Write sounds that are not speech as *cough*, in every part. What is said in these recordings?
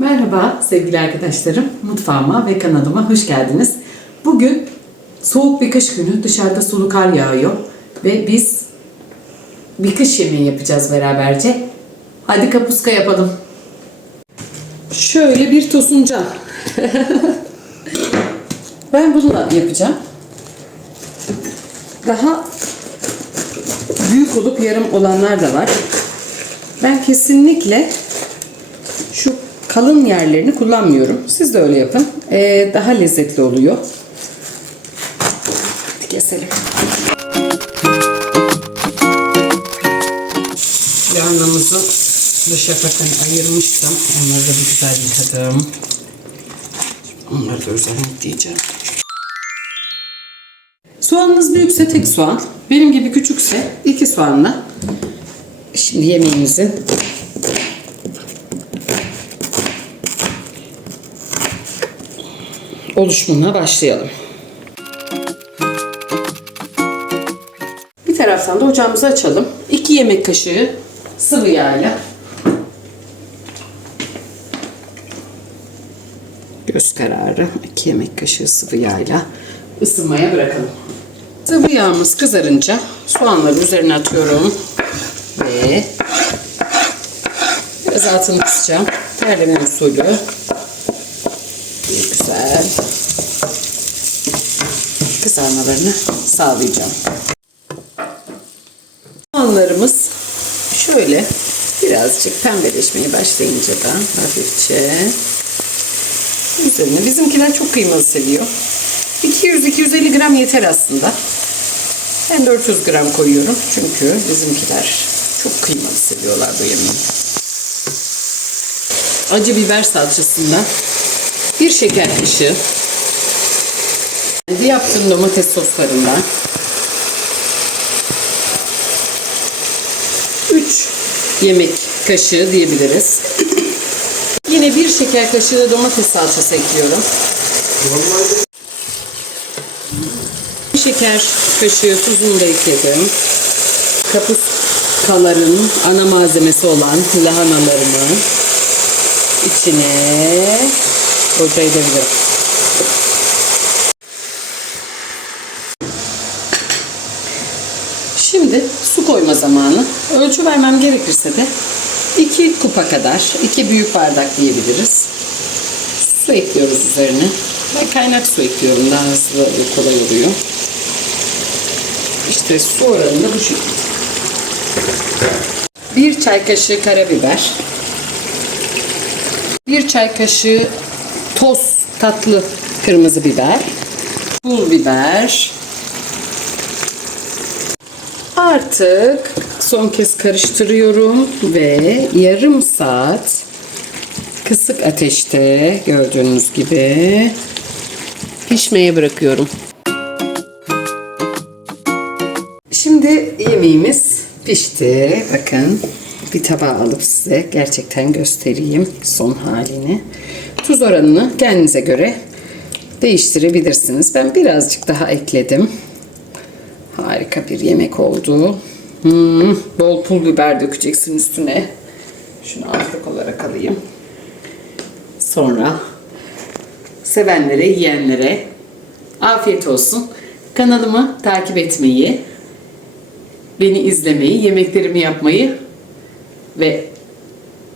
Merhaba sevgili arkadaşlarım. Mutfağıma ve kanalıma hoş geldiniz. Bugün soğuk bir kış günü. Dışarıda sulu kar yağıyor. Ve biz bir kış yemeği yapacağız beraberce. Hadi kapuska yapalım. Şöyle bir tosuncan. *laughs* ben bununla yapacağım. Daha büyük olup yarım olanlar da var. Ben kesinlikle kalın yerlerini kullanmıyorum. Siz de öyle yapın. Ee, daha lezzetli oluyor. Hadi keselim. Lahanamızı dış yapraklarını ayırmıştım. Onları da bir güzel yıkadım. Onları da üzerine ekleyeceğim. Soğanınız büyükse tek soğan. Benim gibi küçükse iki soğanla. Şimdi yemeğimizin oluşumuna başlayalım. Bir taraftan da ocağımızı açalım. 2 yemek kaşığı sıvı yağla göz kararı 2 yemek kaşığı sıvı yağla ısınmaya bırakalım. Sıvı yağımız kızarınca soğanları üzerine atıyorum ve biraz altını kısacağım. Terleme usulü güzel kızarmalarını sağlayacağım. Soğanlarımız şöyle birazcık pembeleşmeye başlayınca da hafifçe üzerine bizimkiler çok kıymalı seviyor. 200-250 gram yeter aslında. Ben 400 gram koyuyorum çünkü bizimkiler çok kıymalı seviyorlar bu yemeği. Acı biber salçasından bir şeker kaşığı kendi yaptığım domates soslarından 3 yemek kaşığı diyebiliriz. Yine bir şeker kaşığı da domates salçası ekliyorum. Bir şeker kaşığı tuzunu da ekledim. Kapuskaların ana malzemesi olan lahanalarımı içine boca edebilirim. Şimdi su koyma zamanı. Ölçü vermem gerekirse de 2 kupa kadar, 2 büyük bardak diyebiliriz. Su ekliyoruz üzerine. Ben kaynak su ekliyorum. Daha hızlı ve kolay oluyor. İşte su oranı da bu şekilde. 1 çay kaşığı karabiber. 1 çay kaşığı toz tatlı kırmızı biber. Pul biber. Artık son kez karıştırıyorum ve yarım saat kısık ateşte gördüğünüz gibi pişmeye bırakıyorum. Şimdi yemeğimiz pişti. Bakın bir tabağa alıp size gerçekten göstereyim son halini. Tuz oranını kendinize göre değiştirebilirsiniz. Ben birazcık daha ekledim. Harika bir yemek oldu. Hmm, bol pul biber dökeceksin üstüne. Şunu altlık olarak alayım. Sonra sevenlere, yiyenlere afiyet olsun. Kanalımı takip etmeyi, beni izlemeyi, yemeklerimi yapmayı ve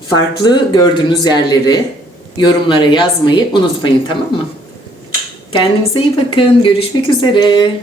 farklı gördüğünüz yerleri yorumlara yazmayı unutmayın tamam mı? Kendinize iyi bakın. Görüşmek üzere.